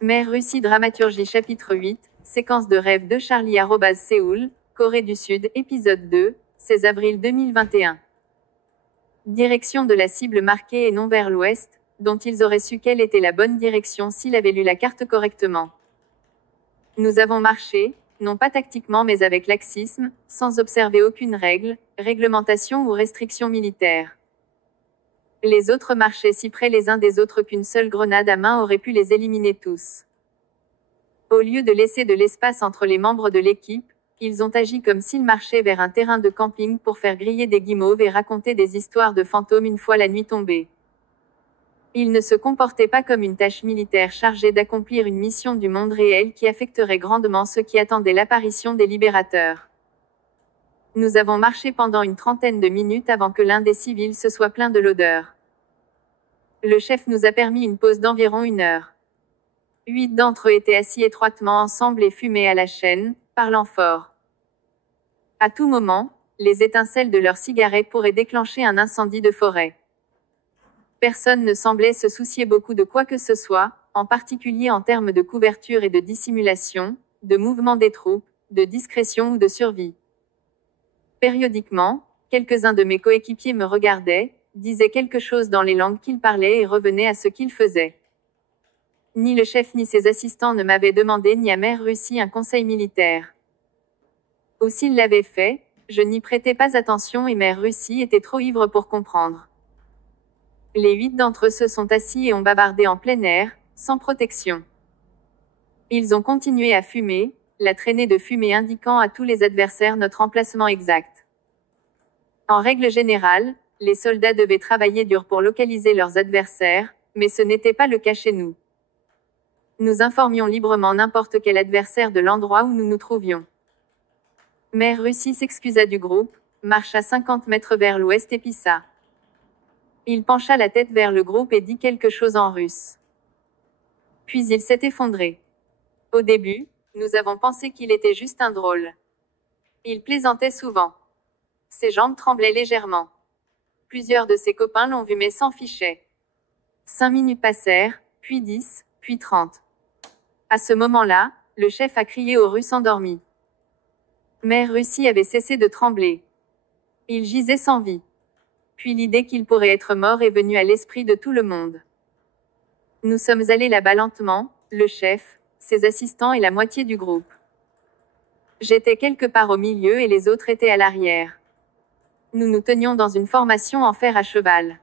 Mère Russie Dramaturgie Chapitre 8, Séquence de rêve de Charlie @Séoul, Corée du Sud, épisode 2, 16 avril 2021. Direction de la cible marquée et non vers l'ouest, dont ils auraient su quelle était la bonne direction s'ils avaient lu la carte correctement. Nous avons marché, non pas tactiquement mais avec laxisme, sans observer aucune règle, réglementation ou restriction militaire. Les autres marchaient si près les uns des autres qu'une seule grenade à main aurait pu les éliminer tous. Au lieu de laisser de l'espace entre les membres de l'équipe, ils ont agi comme s'ils marchaient vers un terrain de camping pour faire griller des guimauves et raconter des histoires de fantômes une fois la nuit tombée. Ils ne se comportaient pas comme une tâche militaire chargée d'accomplir une mission du monde réel qui affecterait grandement ceux qui attendaient l'apparition des libérateurs. Nous avons marché pendant une trentaine de minutes avant que l'un des civils se soit plaint de l'odeur. Le chef nous a permis une pause d'environ 1 heure. 8 d'entre eux étaient assis étroitement ensemble et fumaient à la chaîne, parlant fort. À tout moment, les étincelles de leurs cigarettes pourraient déclencher un incendie de forêt. Personne ne semblait se soucier beaucoup de quoi que ce soit, en particulier en termes de couverture et de dissimulation, de mouvement des troupes, de discrétion ou de survie. Périodiquement, quelques-uns de mes coéquipiers me regardaient, disaient quelque chose dans les langues qu'ils parlaient et revenaient à ce qu'ils faisaient. Ni le chef ni ses assistants ne m'avaient demandé ni à Mère Russie un conseil militaire. Ou s'ils l'avaient fait, je n'y prêtais pas attention et Mère Russie était trop ivre pour comprendre. Les 8 d'entre eux se sont assis et ont bavardé en plein air, sans protection. Ils ont continué à fumer, la traînée de fumée indiquant à tous les adversaires notre emplacement exact. En règle générale, les soldats devaient travailler dur pour localiser leurs adversaires, mais ce n'était pas le cas chez nous. Nous informions librement n'importe quel adversaire de l'endroit où nous nous trouvions. Mère Russie s'excusa du groupe, marcha 50 mètres vers l'ouest et pissa. Il pencha la tête vers le groupe et dit quelque chose en russe. Puis il s'est effondré. Au début, nous avons pensé qu'il était juste un drôle. Il plaisantait souvent. Ses jambes tremblaient légèrement. Plusieurs de ses copains l'ont vu mais s'en fichaient. 5 minutes passèrent, puis 10, puis 30. À ce moment-là, le chef a crié aux Russes endormis. Mère Russie avait cessé de trembler. Il gisait sans vie. Puis l'idée qu'il pourrait être mort est venue à l'esprit de tout le monde. Nous sommes allés là-bas lentement, le chef, ses assistants et la moitié du groupe. J'étais quelque part au milieu et les autres étaient à l'arrière. Nous nous tenions dans une formation en fer à cheval.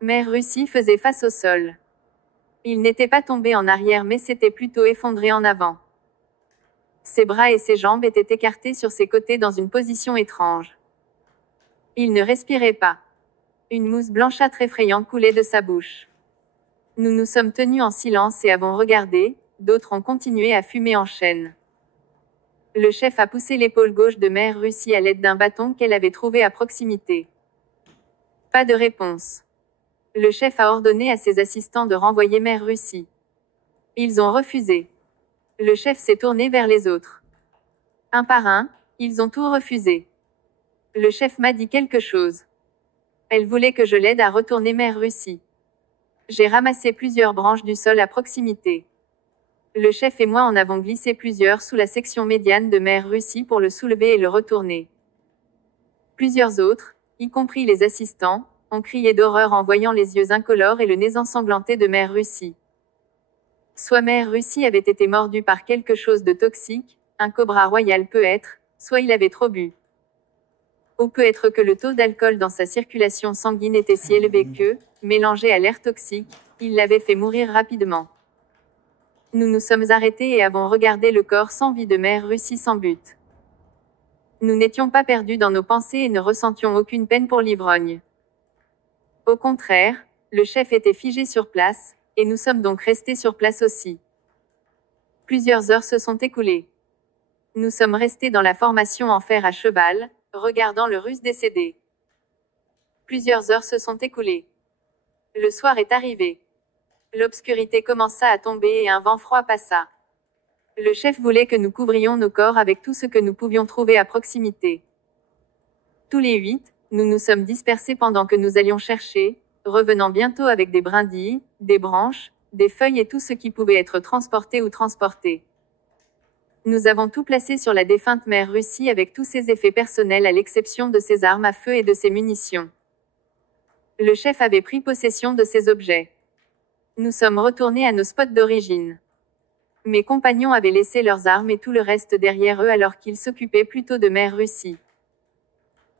Mère Russie faisait face au sol. Il n'était pas tombé en arrière mais s'était plutôt effondré en avant. Ses bras et ses jambes étaient écartés sur ses côtés dans une position étrange. Il ne respirait pas. Une mousse blanchâtre effrayante coulait de sa bouche. Nous nous sommes tenus en silence et avons regardé, d'autres ont continué à fumer en chaîne. Le chef a poussé l'épaule gauche de Mère Russie à l'aide d'un bâton qu'elle avait trouvé à proximité. Pas de réponse. Le chef a ordonné à ses assistants de renvoyer Mère Russie. Ils ont refusé. Le chef s'est tourné vers les autres. Un par un, ils ont tout refusé. Le chef m'a dit quelque chose. Elle voulait que je l'aide à retourner Mère Russie. J'ai ramassé plusieurs branches du sol à proximité. Le chef et moi en avons glissé plusieurs sous la section médiane de Mère Russie pour le soulever et le retourner. Plusieurs autres, y compris les assistants, ont crié d'horreur en voyant les yeux incolores et le nez ensanglanté de Mère Russie. Soit Mère Russie avait été mordue par quelque chose de toxique, un cobra royal peut être, soit il avait trop bu. Ou peut être que le taux d'alcool dans sa circulation sanguine était si élevé que, mélangé à l'air toxique, il l'avait fait mourir rapidement. Nous nous sommes arrêtés et avons regardé le corps sans vie de Mère Russie sans but. Nous n'étions pas perdus dans nos pensées et ne ressentions aucune peine pour l'ivrogne. Au contraire, le chef était figé sur place, et nous sommes donc restés sur place aussi. Plusieurs heures se sont écoulées. Nous sommes restés dans la formation en fer à cheval, regardant le Russe décédé. Plusieurs heures se sont écoulées. Le soir est arrivé. L'obscurité commença à tomber et un vent froid passa. Le chef voulait que nous couvrions nos corps avec tout ce que nous pouvions trouver à proximité. Tous les 8, nous nous sommes dispersés pendant que nous allions chercher, revenant bientôt avec des brindilles, des branches, des feuilles et tout ce qui pouvait être transporté ou transporté. Nous avons tout placé sur la défunte mère Russie avec tous ses effets personnels à l'exception de ses armes à feu et de ses munitions. Le chef avait pris possession de ces objets. Nous sommes retournés à nos spots d'origine. Mes compagnons avaient laissé leurs armes et tout le reste derrière eux alors qu'ils s'occupaient plutôt de mère Russie.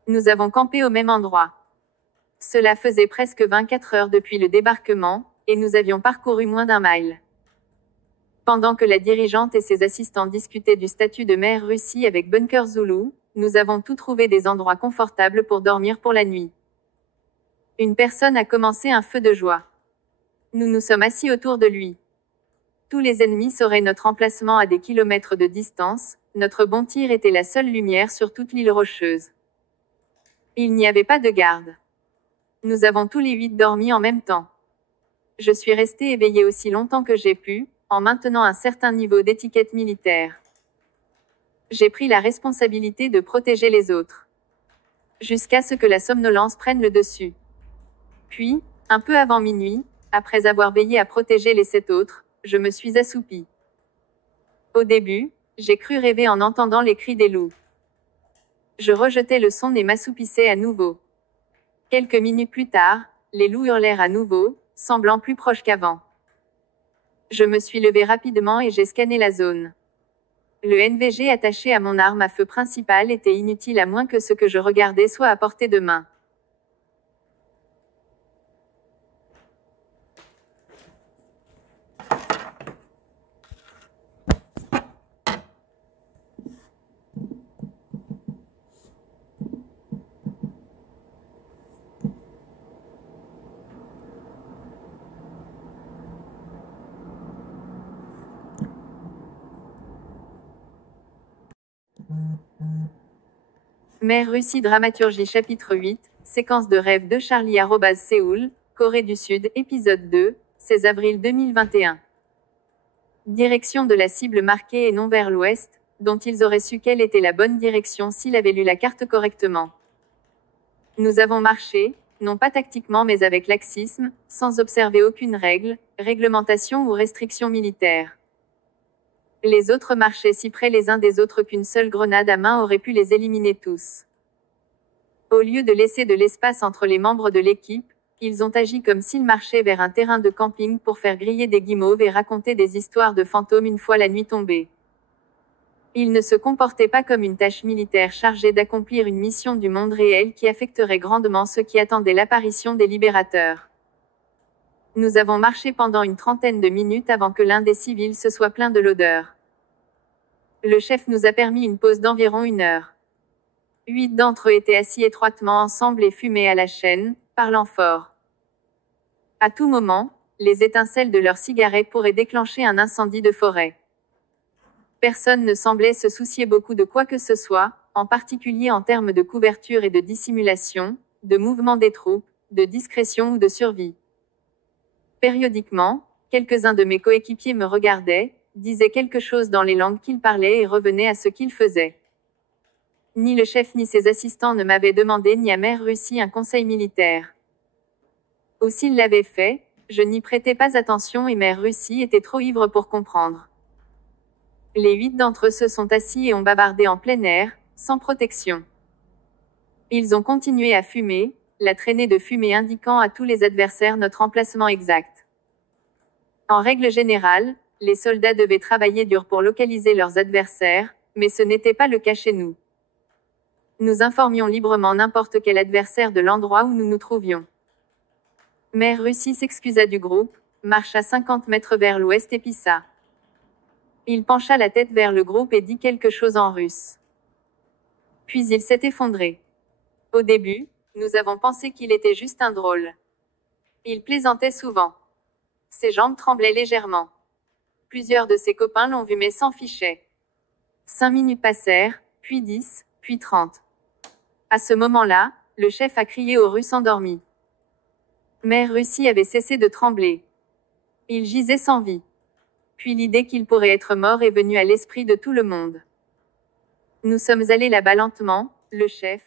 Nous avons campé au même endroit. Cela faisait presque 24 heures depuis le débarquement, et nous avions parcouru moins d'1 mile. Pendant que la dirigeante et ses assistants discutaient du statut de mère Russie avec Bunker Zulu, nous avons tout trouvé des endroits confortables pour dormir pour la nuit. Une personne a commencé un feu de joie. Nous nous sommes assis autour de lui. Tous les ennemis sauraient notre emplacement à des kilomètres de distance, notre bon tir était la seule lumière sur toute l'île rocheuse. Il n'y avait pas de garde. Nous avons tous les 8 dormi en même temps. Je suis resté éveillé aussi longtemps que j'ai pu, en maintenant un certain niveau d'étiquette militaire. J'ai pris la responsabilité de protéger les autres. Jusqu'à ce que la somnolence prenne le dessus. Puis, un peu avant minuit, après avoir veillé à protéger les 7 autres, je me suis assoupi. Au début, j'ai cru rêver en entendant les cris des loups. Je rejetais le son et m'assoupissais à nouveau. Quelques minutes plus tard, les loups hurlèrent à nouveau, semblant plus proches qu'avant. Je me suis levé rapidement et j'ai scanné la zone. Le NVG attaché à mon arme à feu principale était inutile à moins que ce que je regardais soit à portée de main. Mère Russie Dramaturgie Chapitre 8, Séquence de rêve de Charlie @Séoul, Corée du Sud, épisode 2, 16 avril 2021. Direction de la cible marquée et non vers l'ouest, dont ils auraient su quelle était la bonne direction s'ils avaient lu la carte correctement. Nous avons marché, non pas tactiquement mais avec laxisme, sans observer aucune règle, réglementation ou restriction militaire. Les autres marchaient si près les uns des autres qu'une seule grenade à main aurait pu les éliminer tous. Au lieu de laisser de l'espace entre les membres de l'équipe, ils ont agi comme s'ils marchaient vers un terrain de camping pour faire griller des guimauves et raconter des histoires de fantômes une fois la nuit tombée. Ils ne se comportaient pas comme une tâche militaire chargée d'accomplir une mission du monde réel qui affecterait grandement ceux qui attendaient l'apparition des libérateurs. Nous avons marché pendant une trentaine de minutes avant que l'un des civils se soit plaint de l'odeur. Le chef nous a permis une pause d'environ 1 heure. 8 d'entre eux étaient assis étroitement ensemble et fumaient à la chaîne, parlant fort. À tout moment, les étincelles de leurs cigarettes pourraient déclencher un incendie de forêt. Personne ne semblait se soucier beaucoup de quoi que ce soit, en particulier en termes de couverture et de dissimulation, de mouvement des troupes, de discrétion ou de survie. Périodiquement, quelques-uns de mes coéquipiers me regardaient, disaient quelque chose dans les langues qu'ils parlaient et revenaient à ce qu'ils faisaient. Ni le chef ni ses assistants ne m'avaient demandé ni à mère Russie un conseil militaire. Ou s'ils l'avaient fait, je n'y prêtais pas attention et mère Russie était trop ivre pour comprendre. Les 8 d'entre eux se sont assis et ont bavardé en plein air, sans protection. Ils ont continué à fumer, la traînée de fumée indiquant à tous les adversaires notre emplacement exact. En règle générale, les soldats devaient travailler dur pour localiser leurs adversaires, mais ce n'était pas le cas chez nous. Nous informions librement n'importe quel adversaire de l'endroit où nous nous trouvions. Mère Russie s'excusa du groupe, marcha 50 mètres vers l'ouest et pissa. Il pencha la tête vers le groupe et dit quelque chose en russe. Puis il s'est effondré. Au début, nous avons pensé qu'il était juste un drôle. Il plaisantait souvent. Ses jambes tremblaient légèrement. Plusieurs de ses copains l'ont vu mais s'en fichaient. 5 minutes passèrent, puis 10, puis 30. À ce moment-là, le chef a crié aux Russes endormis. Mère Russie avait cessé de trembler. Il gisait sans vie. Puis l'idée qu'il pourrait être mort est venue à l'esprit de tout le monde. Nous sommes allés là-bas lentement, le chef,